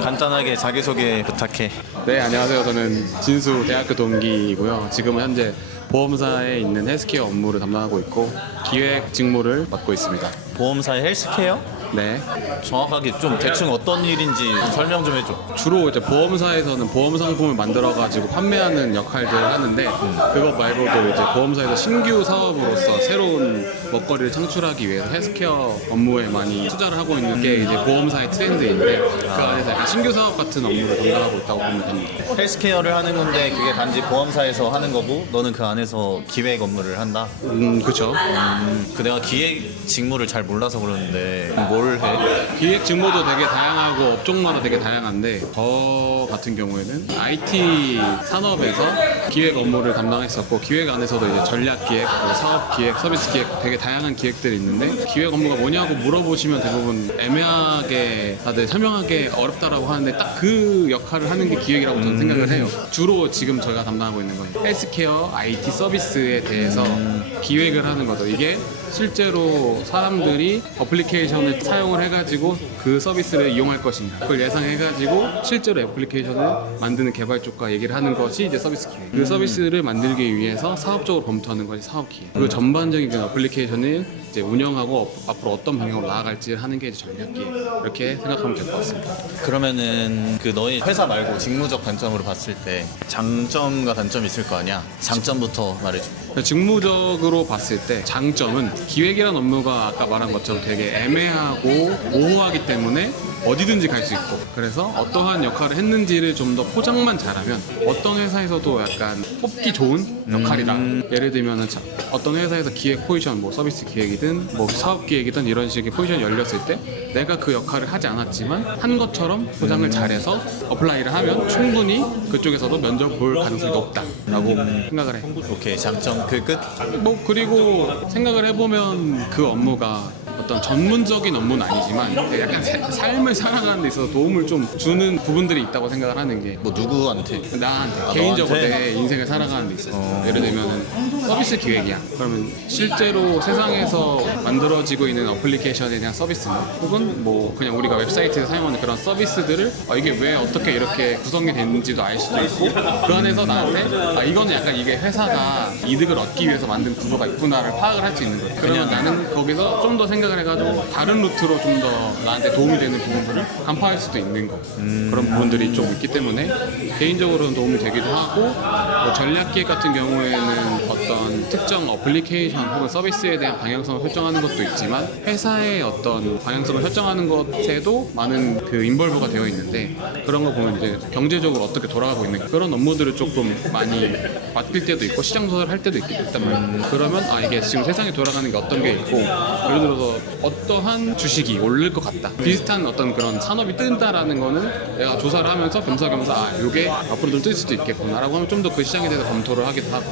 간단하게 자기소개 부탁해. 네, 안녕하세요. 저는 진수 대학교 동기이고요. 지금은 현재 보험사에 있는 헬스케어 업무를 담당하고 있고 기획 직무를 맡고 있습니다. 보험사의 헬스케어? 네, 정확하게 좀 대충 어떤 일인지 좀 설명 좀 해줘. 주로 이제 보험사에서는 보험 상품을 만들어 가지고 판매하는 역할들을 하는데 그것 말고도 이제 보험사에서 신규 사업으로서 새로운 먹거리를 창출하기 위해서 헬스케어 업무에 많이 투자를 하고 있는 게 이제 보험사의 트렌드인데 그 안에서 약간 신규 사업 같은 업무를 담당하고 있다고 보면 됩니다. 헬스케어를 하는 건데 그게 단지 보험사에서 하는 거고 너는 그 안에서 기획 업무를 한다? 그렇죠. 그 내가 기획 직무를 잘 몰라서 그러는데 뭘 해? 기획 직무도 되게 다양하고 업종마다 되게 다양한데 저 같은 경우에는 IT 산업에서 기획 업무를 담당했었고 기획 안에서도 이제 전략 기획, 뭐 사업 기획, 서비스 기획 되게 다양한 기획들이 있는데 기획 업무가 뭐냐고 물어보시면 대부분 애매하게 다들 설명하기 어렵다라고 하는데 딱 그 역할을 하는 게 기획이라고 저는 생각을 해요. 주로 지금 저희가 담당하고 있는 건 헬스케어 IT 서비스에 대해서 기획을 하는 거죠. 이게 실제로 사람들이 어플리케이션을 사용을 해가지고 그 서비스를 이용할 것인가 그걸 예상해가지고 실제로 애플리케이션을 만드는 개발 쪽과 얘기를 하는 것이 이제 서비스 기획. 그 서비스를 만들기 위해서 사업적으로 검토하는 것이 사업 기획. 그 전반적인 그 어플리케이션을 이제 운영하고 앞으로 어떤 방향으로 나아갈지를 하는 게 이제 전략 기획. 이렇게 생각하면 될 것 같습니다. 그러면은 그 너희 회사 말고 직무적 관점으로 봤을 때 장점과 단점이 있을 거 아니야? 장점부터 말해줘. 직무적으로 봤을 때 장점은 기획이라는 업무가 아까 말한 것처럼 되게 애매하고 모호하기 때문에 어디든지 갈 수 있고 그래서 어떠한 역할을 했는지를 좀 더 포장만 잘하면 어떤 회사에서도 약간 뽑기 좋은 역할이다. 예를 들면 어떤 회사에서 기획 포지션, 뭐 서비스 기획이든 뭐 사업 기획이든 이런 식의 포지션이 열렸을 때 내가 그 역할을 하지 않았지만 한 것처럼 포장을 잘해서 어플라이를 하면 충분히 그쪽에서도 면접 볼 가능성이 높다라고 생각을 해. 오케이, 장점 그 끝? 뭐 그리고 생각을 해보면 그 업무가 어떤 전문적인 업무는 아니지만 약간 삶을 살아가는 데 있어서 도움을 좀 주는 부분들이 있다고 생각을 하는 게 뭐 누구한테? 나한테 개인적으로 너한테? 내 인생을 살아가는 데 있어서 예를 들면 서비스 기획이야. 그러면 실제로 세상에서 만들어지고 있는 어플리케이션에 대한 서비스나 혹은 뭐 그냥 우리가 웹사이트에서 사용하는 그런 서비스들을 이게 왜 어떻게 이렇게 구성이 됐는지도 알 수도 있고 그 안에서 나한테 이거는 약간 이게 회사가 이득을 얻기 위해서 만든 구조가 있구나를 파악을 할 수 있는 거야. 그러면 나는 거기서 좀 더 생각을 해가지고 다른 루트로 좀 더 나한테 도움이 되는 부분들을 간파할 수도 있는 거 그런 부분들이 좀 있기 때문에 개인적으로는 도움이 되기도 하고 뭐 전략 기획 같은 경우에는 어떤 특정 어플리케이션 혹은 서비스에 대한 방향성을 설정하는 것도 있지만 회사의 어떤 방향성을 설정하는 것에도 많은 그 인벌브가 되어 있는데 그런 거 보면 이제 경제적으로 어떻게 돌아가고 있는 그런 업무들을 조금 많이 맡길 때도 있고 시장 조사를 할 때도 있단 말이에요. 그러면 이게 지금 세상에 돌아가는 게 어떤 게 있고 예를 들어서 어떠한 주식이 오를 것 같다 비슷한 어떤 그런 산업이 뜬다라는 거는 내가 조사를 하면서 겸사겸사 이게 앞으로도 뜰 수도 있겠구나 라고 하면 좀 더 그 시장에 대해서 검토를 하기도 하고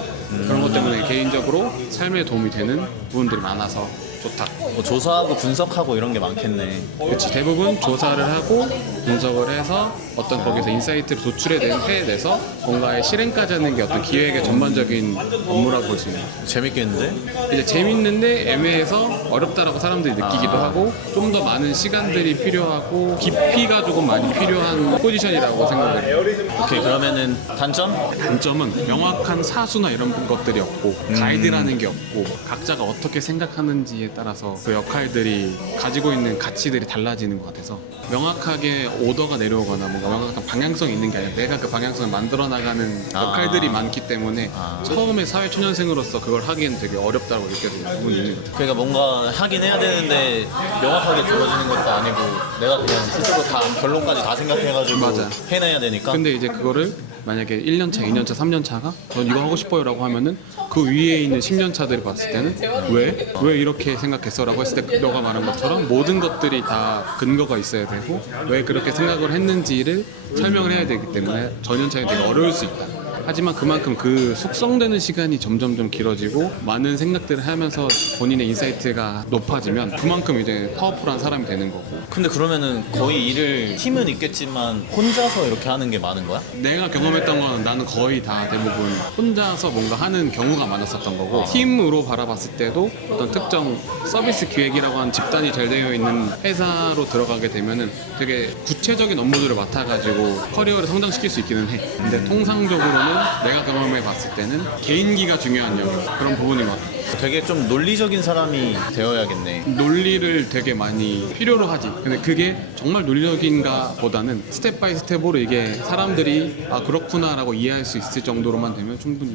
그런 것 때문에 개인적으로 삶에 도움이 되는 부분들이 많아서 좋다. 뭐 조사하고 분석하고 이런 게 많겠네. 그렇지. 대부분 조사를 하고 분석을 해서 어떤 거기서 인사이트를 해내서 뭔가의 실행까지 하는 게 어떤 기획의 전반적인 업무라고 볼 수 있는 거죠. 재밌겠는데? 이제 재밌는데 애매해서 어렵다라고 사람들이 느끼기도 하고 좀 더 많은 시간들이 필요하고 깊이가 조금 많이 필요한 포지션이라고 생각을 해요. 오케이, 그러면은 단점? 단점은 명확한 사수나 이런 것들이 없고 가이드라는 게 없고 각자가 어떻게 생각하는지에 따라서 그 역할들이 가지고 있는 가치들이 달라지는 것 같아서 명확하게 오더가 내려오거나 뭔가 명확한 방향성이 있는 게 아니라 내가 그 방향성을 만들어 나가는 역할들이 많기 때문에 처음에 사회초년생으로서 그걸 하기엔 되게 어렵다고 느껴지는 부분이 있는 것 같아요. 그러니까 뭔가 하긴 해야 되는데 명확하게 주어지는 것도 아니고 내가 그냥 스스로 다 결론까지 다 생각해가지고 맞아. 해내야 되니까. 근데 이제 그거를 만약에 1년차, 2년차, 3년차가 전 이거 하고 싶어요 라고 하면은 그 위에 있는 10년차들이 봤을 때는 왜 이렇게 생각했어? 라고 했을 때 너가 말한 것처럼 모든 것들이 다 근거가 있어야 되고 왜 그렇게 생각을 했는지를 설명을 해야 되기 때문에 전년차에 되게 어려울 수 있다. 하지만 그만큼 그 숙성되는 시간이 점점 좀 길어지고 많은 생각들을 하면서 본인의 인사이트가 높아지면 그만큼 이제 파워풀한 사람이 되는 거고. 근데 그러면은 거의 일을 팀은 있겠지만 혼자서 이렇게 하는 게 많은 거야? 내가 경험했던 건 나는 거의 다 대부분 혼자서 뭔가 하는 경우가 많았었던 거고, 팀으로 바라봤을 때도 어떤 특정 서비스 기획이라고 하는 집단이 잘 되어 있는 회사로 들어가게 되면은 되게 구체적인 업무들을 맡아가지고 커리어를 성장시킬 수 있기는 해. 근데 통상적으로는 내가 경험해 봤을 때는 개인기가 중요한 영역, 그런 부분이 많아. 되게 좀 논리적인 사람이 되어야겠네. 논리를 되게 많이 필요로 하지. 근데 그게 정말 논리적인가 보다는 스텝 바이 스텝으로 이게 사람들이 아 그렇구나 라고 이해할 수 있을 정도로만 되면 충분히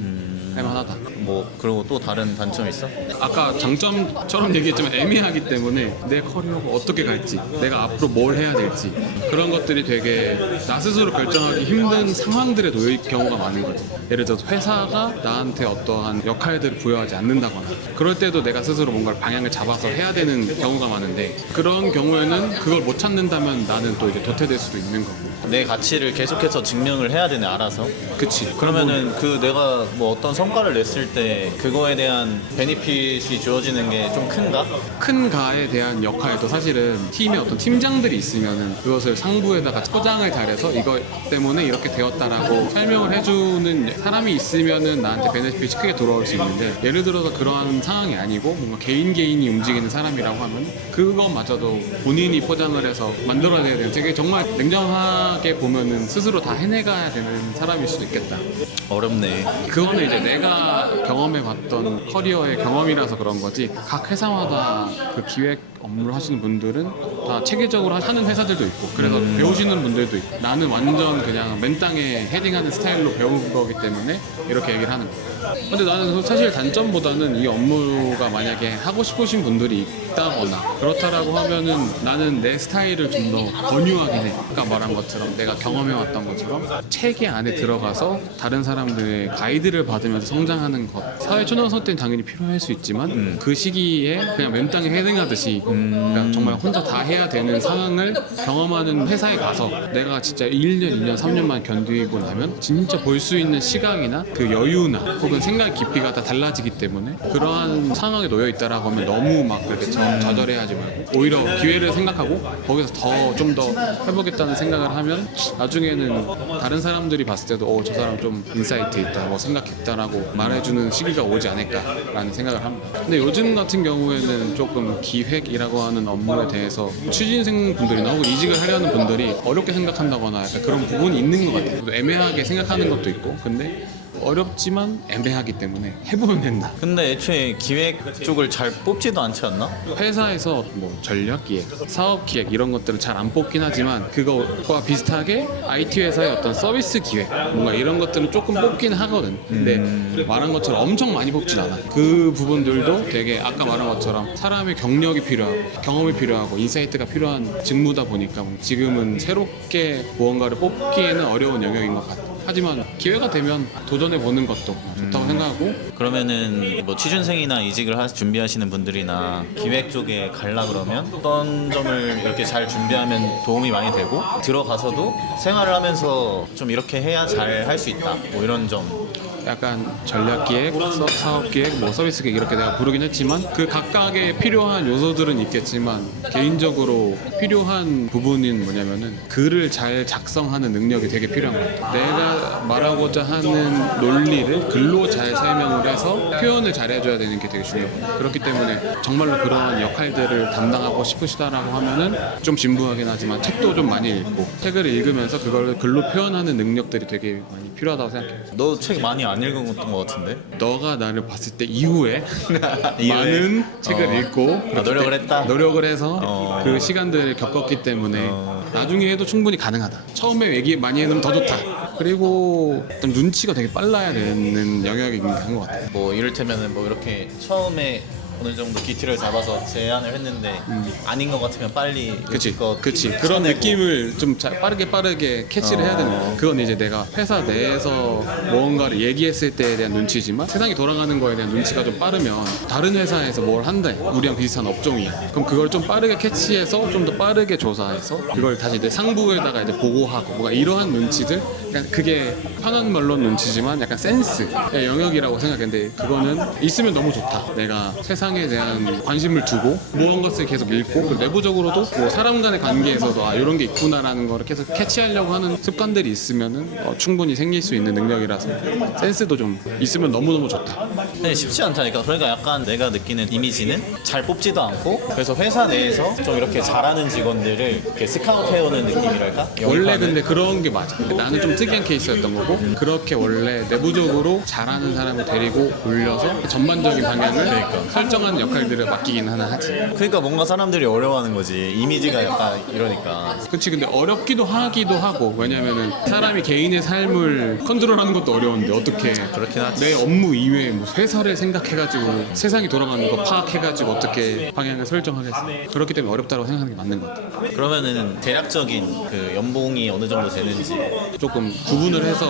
할만하다. 뭐 그리고 또 다른 단점 있어? 아까 장점처럼 얘기했지만 애매하기 때문에 내 커리어가 어떻게 갈지, 내가 앞으로 뭘 해야 될지, 그런 것들이 되게 나 스스로 결정하기 힘든 상황들에 놓여 있는 경우가 많은 거지. 예를 들어서 회사가 나한테 어떠한 역할들을 부여하지 않는다거나, 그럴 때도 내가 스스로 뭔가 방향을 잡아서 해야 되는 경우가 많은데, 그런 경우에는 그걸 못 찾는다면 나는 또 이제 도태될 수도 있는 거고. 내 가치를 계속해서 증명을 해야 되네, 알아서. 그치. 그러면은 그 내가 뭐 어떤 성과를 냈을 때 그거에 대한 베니핏이 주어지는 게 좀 큰가? 큰 가에 대한 역할도 사실은 팀에 어떤 팀장들이 있으면은 그것을 상부에다가 포장을 잘해서 이거 때문에 이렇게 되었다라고 설명을 해주는 사람이 있으면은 나한테 베네핏이 크게 돌아올 수 있는데, 예를 들어서 그러한 상황이 아니고 뭔가 개인이 움직이는 사람이라고 하면 그것마저도 본인이 포장을 해서 만들어내야 되는, 되게 정말 냉정하게 보면은 스스로 다 해내가야 되는 사람일 수도 있겠다. 어렵네. 그거는 이제 내가 경험해봤던 커리어의 경험이라서 그런 거지, 각 회사마다 그 기획 업무를 하시는 분들은 다 체계적으로 하는 회사들도 있고, 그래서 배우시는 분들도 있고, 나는 완전 그냥 맨땅에 헤딩하는 스타일로 배운 거기 때문에 이렇게 얘기를 하는 거예요. 근데 나는 사실 단점보다는 이 업무가 만약에 하고 싶으신 분들이 있다거나 그렇다라고 하면은 나는 내 스타일을 좀 더 권유하긴 해. 아까 말한 것처럼 내가 경험해왔던 것처럼 체계 안에 들어가서 다른 사람들의 가이드를 받으면서 성장하는 것, 사회 초년생 때는 당연히 필요할 수 있지만 그 시기에 그냥 맨땅에 헤딩하듯이 그러니까 정말 혼자 다 해야 되는 상황을 경험하는 회사에 가서 내가 진짜 1년, 2년, 3년만 견디고 나면 진짜 볼 수 있는 시각이나 그 여유나 혹은 생각 깊이가 다 달라지기 때문에, 그러한 상황에 놓여 있다라고 하면 너무 막 그렇게 좌절해하지 말고 오히려 기회를 생각하고 거기서 더 좀 더 해보겠다는 생각을 하면 나중에는 다른 사람들이 봤을 때도 저 사람 좀 인사이트 있다, 뭐 생각했다라고 말해주는 시기가 오지 않을까라는 생각을 합니다. 근데 요즘 같은 경우에는 조금 기획이라고 하는 업무에 대해서 취준생 분들이나 혹은 이직을 하려는 분들이 어렵게 생각한다거나 약간 그런 부분이 있는 것 같아요. 애매하게 생각하는 것도 있고, 근데 어렵지만 애매하기 때문에 해보면 된다. 근데 애초에 기획 쪽을 잘 뽑지도 않지 않나? 회사에서 뭐 전략기획, 사업기획 이런 것들은 잘 안 뽑긴 하지만 그거와 비슷하게 IT 회사의 어떤 서비스 기획 뭔가 이런 것들은 조금 뽑긴 하거든. 근데 말한 것처럼 엄청 많이 뽑진 않아. 그 부분들도 되게 아까 말한 것처럼 사람의 경력이 필요하고 경험이 필요하고 인사이트가 필요한 직무다 보니까 지금은 새롭게 무언가를 뽑기에는 어려운 영역인 것 같아. 하지만 기회가 되면 도전해보는 것도 좋다고 생각하고. 그러면은 뭐 취준생이나 이직을 준비하시는 분들이나 기획 쪽에 갈라 그러면 어떤 점을 이렇게 잘 준비하면 도움이 많이 되고, 들어가서도 생활을 하면서 좀 이렇게 해야 잘 할 수 있다, 뭐 이런 점. 약간 전략기획, 사업기획, 뭐 서비스기획 이렇게 내가 부르긴 했지만 그 각각의 필요한 요소들은 있겠지만 개인적으로 필요한 부분은 뭐냐면은 글을 잘 작성하는 능력이 되게 필요한 것 같아요. 내가 말하고자 하는 논리를 글로 잘 설명을 해서 표현을 잘 해줘야 되는 게 되게 중요해요. 그렇기 때문에 정말로 그러한 역할들을 담당하고 싶으시다라고 하면은 좀 진부하긴 하지만 책도 좀 많이 읽고, 책을 읽으면서 그걸 글로 표현하는 능력들이 되게 많이 필요하다고 생각해요. 너 책 많이 안 읽었던 것 같은데? 너가 나를 봤을 때 이후에 이후에? 많은 책을 읽고 노력을 했다? 노력을 해서 그 시간들을 겪었기 때문에 나중에 해도 충분히 가능하다. 처음에 얘기 많이 해놓으면 더 좋다. 그리고 어떤 눈치가 되게 빨라야 되는 영역인 것 같아요. 뭐 이를테면은 뭐 이렇게 처음에 어느 정도 기틀을 잡아서 제안을 했는데 아닌 것 같으면 빨리 그치, 여지껏 그치. 그런 쳐내고. 느낌을 좀 빠르게 캐치를 해야 되는 거야. 그건 이제 내가 회사 내에서 무언가를 얘기했을 때에 대한 눈치지만 세상이 돌아가는 거에 대한 눈치가 좀 빠르면 다른 회사에서 뭘 한대. 우리랑 비슷한 업종이야. 그럼 그걸 좀 빠르게 캐치해서 좀 더 빠르게 조사해서 그걸 다시 이제 상부에다가 이제 보고하고 뭔가 이러한 눈치들. 그러니까 그게 편한 말로 눈치지만 약간 센스의 영역이라고 생각했는데 그거는 있으면 너무 좋다. 내가 세상에 대한 관심을 두고 무언가를 계속 읽고 그리고 내부적으로도 뭐 사람 간의 관계에서도 아 이런 게 있구나라는 거를 계속 캐치하려고 하는 습관들이 있으면은 충분히 생길 수 있는 능력이라서 센스도 좀 있으면 너무너무 좋다. 근데 쉽지 않다니까. 그러니까 약간 내가 느끼는 이미지는 잘 뽑지도 않고 그래서 회사 내에서 좀 이렇게 잘하는 직원들을 이렇게 스카우트 해오는 느낌이랄까? 원래 영입하는? 근데 그런 게 맞아. 나는 좀 특이한 케이스였던 거고 그렇게 원래 내부적으로 잘하는 사람을 데리고 올려서 전반적인 방향을 설정하는 역할들을 맡기긴 하지. 그러니까 뭔가 사람들이 어려워하는 거지. 이미지가 약간 이러니까. 그치. 근데 어렵기도 하기도 하고 왜냐면은 사람이 개인의 삶을 컨트롤하는 것도 어려운데 어떻게 그렇긴 하지. 내 업무 이외에 뭐 회사를 생각해가지고 세상이 돌아가는 거 파악해가지고 어떻게 방향을 설정하겠어. 그렇기 때문에 어렵다고 생각하는 게 맞는 것 같아. 그러면은 대략적인 그 연봉이 어느 정도 되는지. 조금 구분을 해서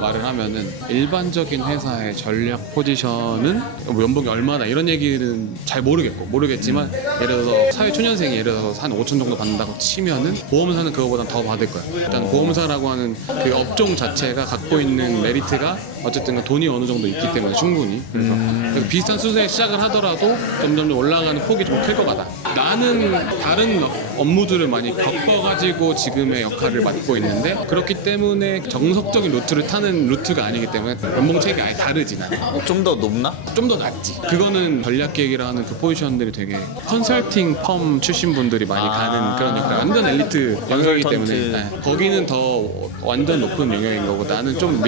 말을 하면은 일반적인 회사의 전략 포지션은 뭐 연봉이 얼마나 이런 얘기는 잘 모르겠지만 예를 들어서 사회 초년생이 예를 들어서 한 5천 정도 받는다고 치면은 보험사는 그거보단 더 받을 거야. 일단 보험사라고 하는 그 업종 자체가 갖고 있는 메리트가 어쨌든 돈이 어느 정도 있기 때문에 충분히 그래서 비슷한 수준에 시작을 하더라도 점점 올라가는 폭이 좀 클 것 같아. 나는 다른 업무들을 많이 겪어가지고 지금의 역할을 맡고 있는데 그렇기 때문에 정석적인 루트를 타는 루트가 아니기 때문에 연봉책이 아예 다르지. 나는 좀 더 높나? 좀 더 낫지. 그거는 전략 계획이라는 그 포지션들이 되게 컨설팅 펌 출신 분들이 많이 가는 그런 역할. 완전 엘리트 영역이기 때문에 컨설턴트. 거기는 더 완전 높은 영역인 거고 나는 좀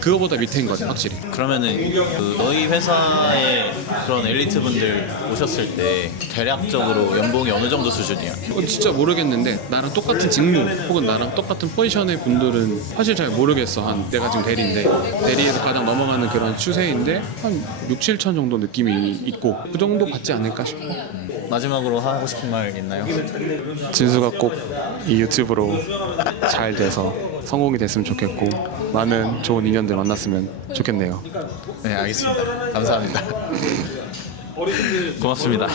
그거보다 밑인 거지 확실히. 그러면은 그 너희 회사에 그런 엘리트 분들 오셨을 때 대략적으로 연봉이 어느 정도 수준이야? 진짜 모르겠는데 나랑 똑같은 직무 혹은 나랑 똑같은 포지션의 분들은 사실 잘 모르겠어. 한 내가 지금 대리인데 대리에서 가장 넘어가는 그런 추세인데 한 6, 7천 정도 느낌이 있고 그 정도 받지 않을까 싶어. 마지막으로 하고 싶은 말 있나요? 진수가 꼭 이 유튜브로 잘 돼서 성공이 됐으면 좋겠고 많은 좋은 인연들 만났으면 좋겠네요. 네, 알겠습니다. 감사합니다. 고맙습니다.